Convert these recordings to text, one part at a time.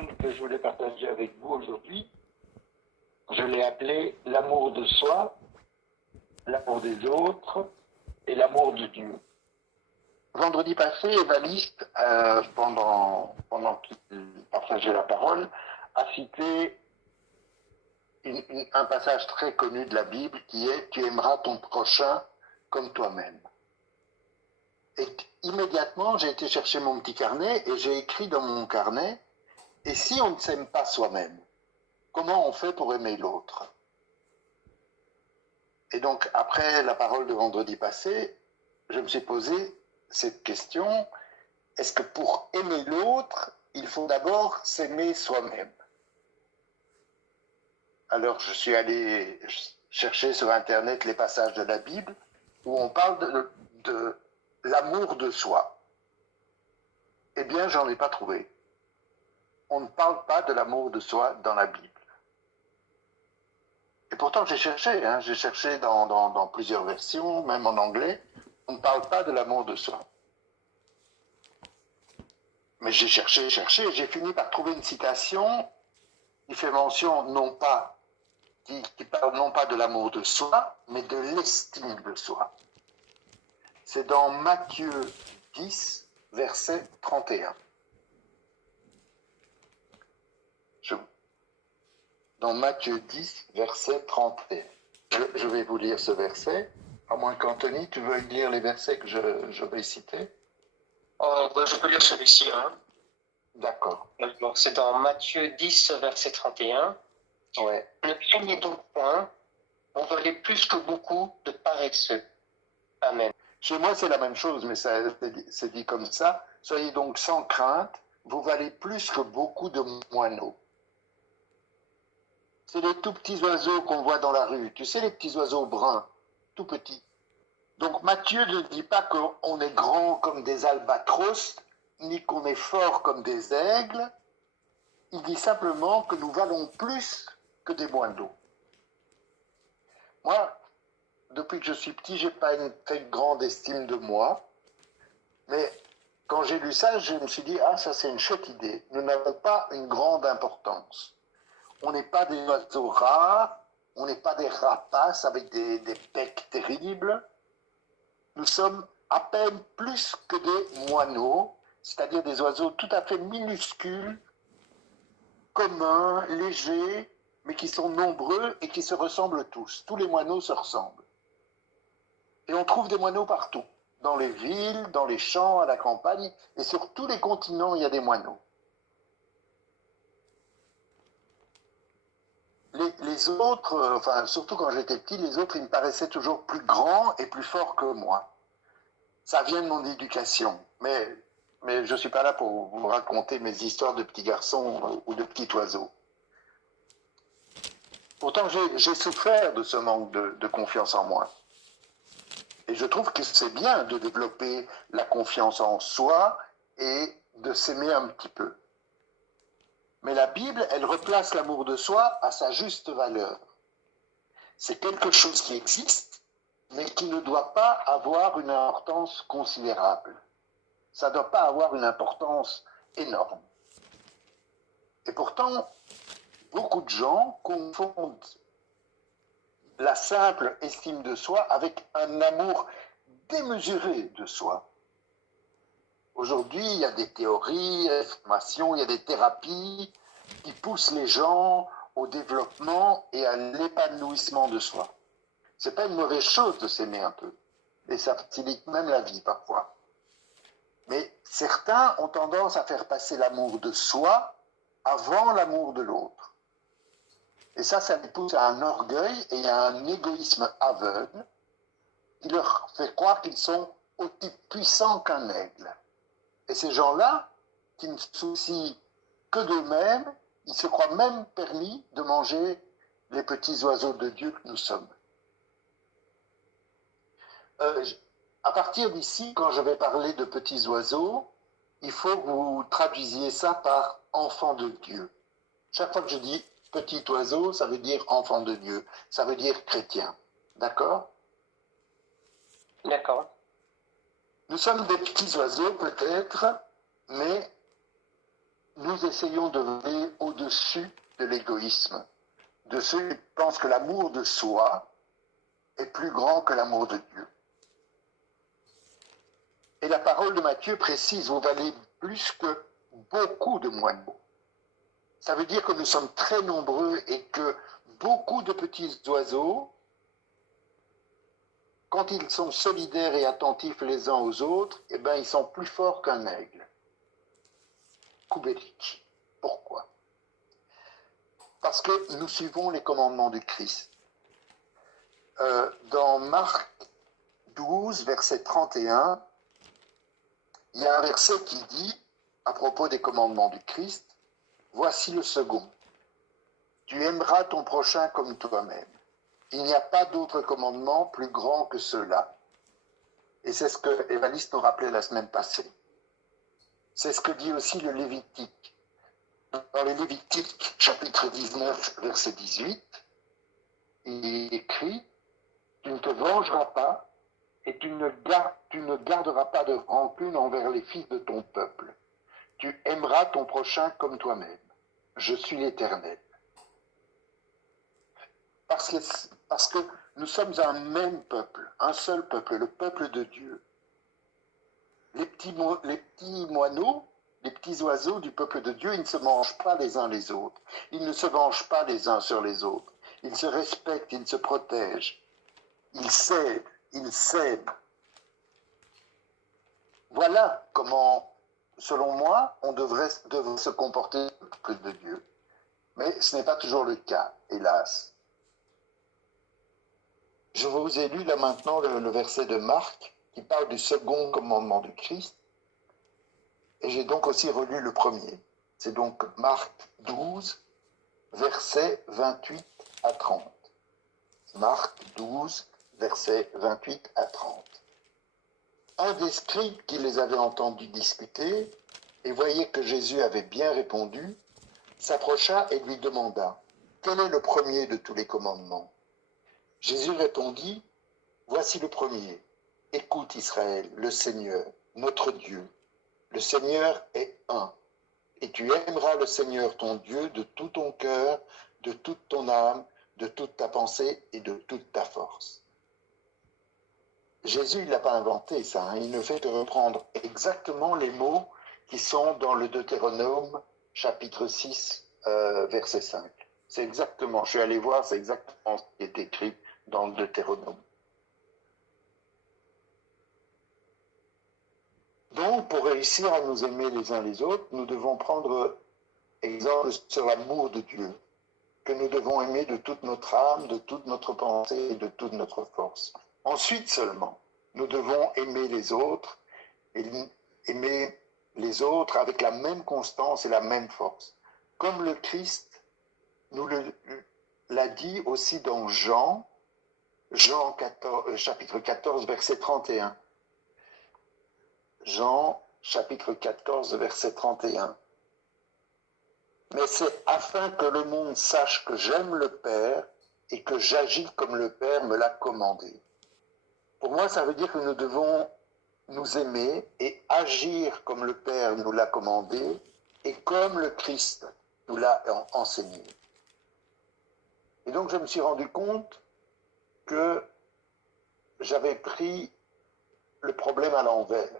parole que je voulais partager avec vous aujourd'hui, je l'ai appelée l'amour de soi, l'amour des autres et l'amour de Dieu. Vendredi passé, Évariste, pendant qu'il partageait la parole, a cité un passage très connu de la Bible qui est « Tu aimeras ton prochain comme toi-même ». Et immédiatement, j'ai été chercher mon petit carnet et j'ai écrit dans mon carnet « Et si on ne s'aime pas soi-même, comment on fait pour aimer l'autre ?» Et donc, après la parole de vendredi passé, je me suis posé cette question, est-ce que pour aimer l'autre, il faut d'abord s'aimer soi-même? Alors, je suis allé chercher sur Internet les passages de la Bible où on parle de l'amour de soi. Eh bien, j'en ai pas trouvé. On ne parle pas de l'amour de soi dans la Bible. Et pourtant, j'ai cherché dans plusieurs versions, même en anglais, on ne parle pas de l'amour de soi. Mais j'ai cherché, et j'ai fini par trouver une citation qui fait mention qui parle non pas de l'amour de soi, mais de l'estime de soi. C'est dans Matthieu 10, verset 31. Dans Matthieu 10, verset 31. Je vais vous lire ce verset, à moins qu'Anthony, tu veuilles lire les versets que je vais citer. Je peux lire celui-ci. D'accord. Donc, c'est dans Matthieu 10, verset 31. Ouais. Ne craignez donc point, vous valez plus que beaucoup de paresseux. Amen. Chez moi, c'est la même chose, mais c'est dit comme ça. Soyez donc sans crainte, vous valez plus que beaucoup de moineaux. C'est les tout petits oiseaux qu'on voit dans la rue. Tu sais, les petits oiseaux bruns, tout petits. Donc Matthieu ne dit pas qu'on est grand comme des albatros, ni qu'on est fort comme des aigles. Il dit simplement que nous valons plus que des moineaux. Moi, depuis que je suis petit, je n'ai pas une très grande estime de moi. Mais quand j'ai lu ça, je me suis dit, ça c'est une chouette idée. Nous n'avons pas une grande importance. On n'est pas des oiseaux rares, on n'est pas des rapaces avec des becs terribles. Nous sommes à peine plus que des moineaux, c'est-à-dire des oiseaux tout à fait minuscules, communs, légers, mais qui sont nombreux et qui se ressemblent tous. Tous les moineaux se ressemblent. Et on trouve des moineaux partout, dans les villes, dans les champs, à la campagne, et sur tous les continents, il y a des moineaux. Les autres, surtout quand j'étais petit, les autres, ils me paraissaient toujours plus grands et plus forts que moi. Ça vient de mon éducation, mais je ne suis pas là pour vous raconter mes histoires de petits garçons ou de petits oiseaux. Pourtant, j'ai souffert de ce manque de confiance en moi. Et je trouve que c'est bien de développer la confiance en soi et de s'aimer un petit peu. Mais la Bible, elle replace l'amour de soi à sa juste valeur. C'est quelque chose qui existe, mais qui ne doit pas avoir une importance considérable. Ça ne doit pas avoir une importance énorme. Et pourtant, beaucoup de gens confondent la simple estime de soi avec un amour démesuré de soi. Aujourd'hui, il y a des théories, il y a des formations, il y a des thérapies qui poussent les gens au développement et à l'épanouissement de soi. C'est pas une mauvaise chose de s'aimer un peu, et ça facilite même la vie parfois. Mais certains ont tendance à faire passer l'amour de soi avant l'amour de l'autre. Et ça les pousse à un orgueil et à un égoïsme aveugle qui leur fait croire qu'ils sont aussi puissants qu'un aigle. Et ces gens-là, qui ne se soucient que d'eux-mêmes, ils se croient même permis de manger les petits oiseaux de Dieu que nous sommes. À partir d'ici, quand je vais parler de petits oiseaux, il faut que vous traduisiez ça par enfant de Dieu. Chaque fois que je dis petit oiseau, ça veut dire enfant de Dieu, ça veut dire chrétien. D'accord? D'accord. Nous sommes des petits oiseaux peut-être, mais nous essayons de voler au-dessus de l'égoïsme, de ceux qui pensent que l'amour de soi est plus grand que l'amour de Dieu. Et la parole de Matthieu précise, vous valez plus que beaucoup de moineaux. Ça veut dire que nous sommes très nombreux et que beaucoup de petits oiseaux, quand ils sont solidaires et attentifs les uns aux autres, eh ben, ils sont plus forts qu'un aigle. Koubélik. Pourquoi? Parce que nous suivons les commandements du Christ. Dans Marc 12, verset 31, il y a un verset qui dit, à propos des commandements du Christ, « Voici le second. Tu aimeras ton prochain comme toi-même. Il n'y a pas d'autre commandement plus grand que ceux-là. » Et c'est ce que Évariste nous rappelait la semaine passée. C'est ce que dit aussi le Lévitique. Dans le Lévitique, chapitre 19, verset 18, il est écrit « Tu ne te vengeras pas et tu ne garderas pas de rancune envers les fils de ton peuple. Tu aimeras ton prochain comme toi-même. Je suis l'Éternel. » Parce que nous sommes un même peuple, un seul peuple, le peuple de Dieu. Les petits moineaux, les petits oiseaux du peuple de Dieu, ils ne se mangent pas les uns les autres. Ils ne se vengent pas les uns sur les autres. Ils se respectent, ils se protègent. Ils s'aident. Voilà comment, selon moi, on devrait se comporter le peuple de Dieu. Mais ce n'est pas toujours le cas, hélas. Je vous ai lu là maintenant le verset de Marc qui parle du second commandement du Christ. Et j'ai donc aussi relu le premier. C'est donc Marc 12, versets 28 à 30. Marc 12, versets 28 à 30. Un des scribes qui les avait entendus discuter et voyait que Jésus avait bien répondu, s'approcha et lui demanda « Quel est le premier de tous les commandements ?» Jésus répondit « Voici le premier. Écoute Israël, le Seigneur, notre Dieu. Le Seigneur est un. Et tu aimeras le Seigneur ton Dieu de tout ton cœur, de toute ton âme, de toute ta pensée et de toute ta force. » Jésus, il ne l'a pas inventé ça, hein. Il ne fait que reprendre exactement les mots qui sont dans le Deutéronome, chapitre 6, verset 5. C'est exactement, je suis allé voir, c'est exactement ce qui est écrit dans le Deutéronome. Donc, pour réussir à nous aimer les uns les autres, nous devons prendre exemple sur l'amour de Dieu, que nous devons aimer de toute notre âme, de toute notre pensée et de toute notre force. Ensuite seulement, nous devons aimer les autres, et aimer les autres avec la même constance et la même force. Comme le Christ nous l'a dit aussi dans Jean 14, chapitre 14, verset 31. Jean, chapitre 14, verset 31. Mais c'est afin que le monde sache que j'aime le Père et que j'agis comme le Père me l'a commandé. Pour moi, ça veut dire que nous devons nous aimer et agir comme le Père nous l'a commandé et comme le Christ nous l'a enseigné. Et donc, je me suis rendu compte que j'avais pris le problème à l'envers.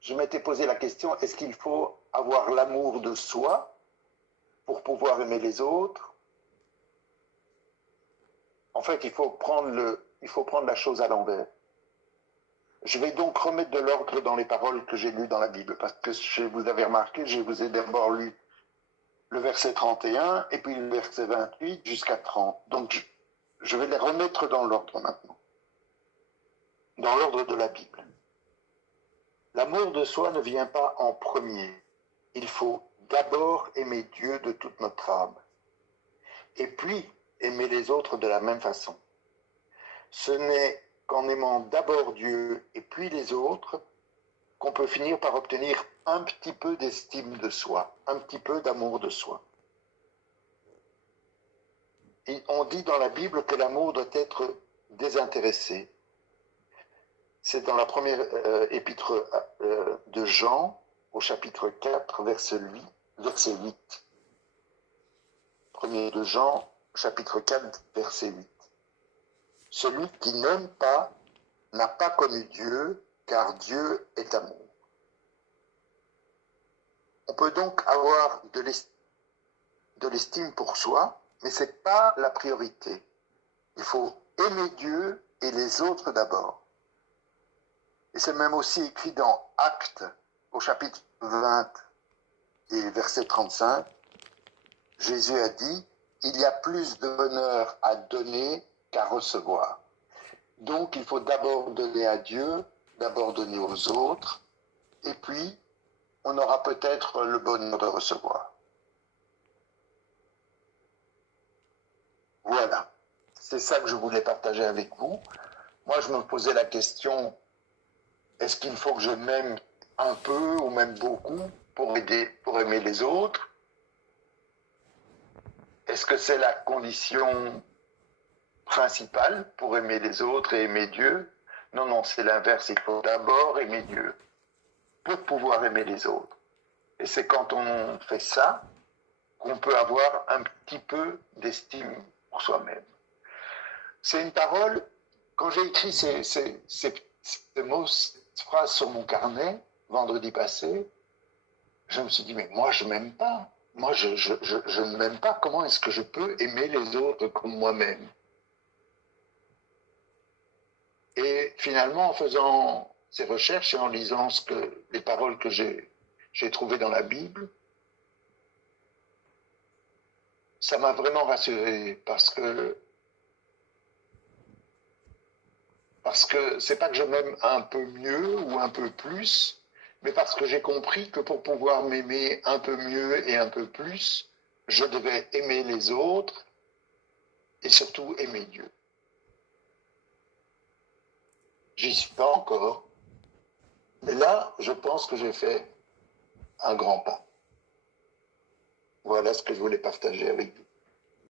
Je m'étais posé la question, est-ce qu'il faut avoir l'amour de soi pour pouvoir aimer les autres? En fait, il faut prendre la chose à l'envers. Je vais donc remettre de l'ordre dans les paroles que j'ai lues dans la Bible, parce que vous avez remarqué, je vous ai d'abord lu le verset 31 et puis le verset 28 jusqu'à 30. Donc, je vais les remettre dans l'ordre maintenant, dans l'ordre de la Bible. L'amour de soi ne vient pas en premier. Il faut d'abord aimer Dieu de toute notre âme, et puis aimer les autres de la même façon. Ce n'est qu'en aimant d'abord Dieu et puis les autres qu'on peut finir par obtenir un petit peu d'estime de soi, un petit peu d'amour de soi. Et on dit dans la Bible que l'amour doit être désintéressé. C'est dans la première épître de Jean, au chapitre 4, verset 8. 1er de Jean, chapitre 4, verset 8. Celui qui n'aime pas n'a pas connu Dieu, car Dieu est amour. On peut donc avoir de l'estime pour soi, mais ce n'est pas la priorité. Il faut aimer Dieu et les autres d'abord. Et c'est même aussi écrit dans Actes, au chapitre 20 et verset 35. Jésus a dit, il y a plus de bonheur à donner qu'à recevoir. Donc il faut d'abord donner à Dieu, d'abord donner aux autres, et puis on aura peut-être le bonheur de recevoir. Voilà, c'est ça que je voulais partager avec vous. Moi, je me posais la question, est-ce qu'il faut que je m'aime un peu ou même beaucoup pour aimer les autres? Est-ce que c'est la condition principale pour aimer les autres et aimer Dieu? Non, c'est l'inverse. Il faut d'abord aimer Dieu pour pouvoir aimer les autres. Et c'est quand on fait ça qu'on peut avoir un petit peu d'estime pour soi-même. C'est une parole, quand j'ai écrit ces mots, cette phrase sur mon carnet, vendredi passé, je me suis dit, mais moi je m'aime pas. Moi je ne m'aime pas. Comment est-ce que je peux aimer les autres comme moi-même? Et finalement, en faisant ces recherches et en lisant les paroles que j'ai trouvées dans la Bible, ça m'a vraiment rassuré parce que c'est pas que je m'aime un peu mieux ou un peu plus, mais parce que j'ai compris que pour pouvoir m'aimer un peu mieux et un peu plus, je devais aimer les autres et surtout aimer Dieu. J'y suis pas encore, mais là, je pense que j'ai fait un grand pas. Voilà ce que je voulais partager avec vous.